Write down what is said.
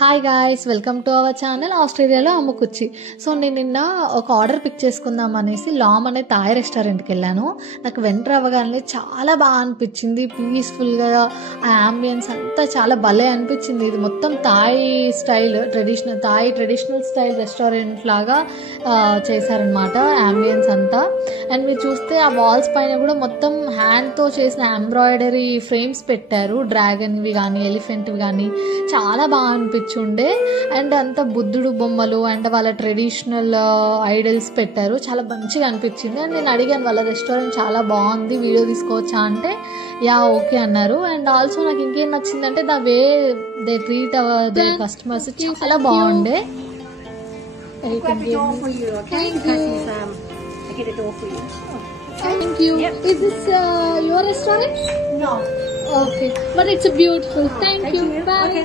Hi guys, welcome to our channel ఆస్ట్రేలియాలో అమ్ముకుచ్చి. So నేను నిన్న ఒక ఆర్డర్ పిక్ చేసుకుందాం అనేసి లామ్ అనే థాయ్ రెస్టారెంట్కి వెళ్ళాను. నాకు వెంటర్ అవ్వగానే చాలా బాగా అనిపించింది. పీస్ఫుల్గా ఆ అంబియన్స్ అంతా చాలా భలే అనిపించింది. ఇది మొత్తం Thai style, traditional style restaurant లాగా చేశారనమాట అంబియన్స్ అంతా. అండ్ మీరు చూస్తే ఆ వాల్స్ పైన కూడా మొత్తం హ్యాండ్తో చేసిన ఎంబ్రాయిడరీ ఫ్రేమ్స్ పెట్టారు. డ్రాగన్వి కానీ ఎలిఫెంట్వి కానీ చాలా బాగా అనిపించుండే. అండ్ అంతా బుద్ధుడు బొమ్మలు అండ్ వాళ్ళ ట్రెడిషనల్ ఐడల్స్ పెట్టారు. చాలా మంచిగా అనిపించింది. అండ్ నేను అడిగాను వాళ్ళ రెస్టారెంట్ చాలా బాగుంది, వీడియో తీసుకోవచ్చా అంటే యా ఓకే అన్నారు. అండ్ ఆల్సో నాకు ఇంకేం నచ్చిందంటే the way they treat they customers చాలా బాగుండే. Thank you. Is this your restaurant? No. Okay, but it's beautiful. Thank you. Bye. Okay.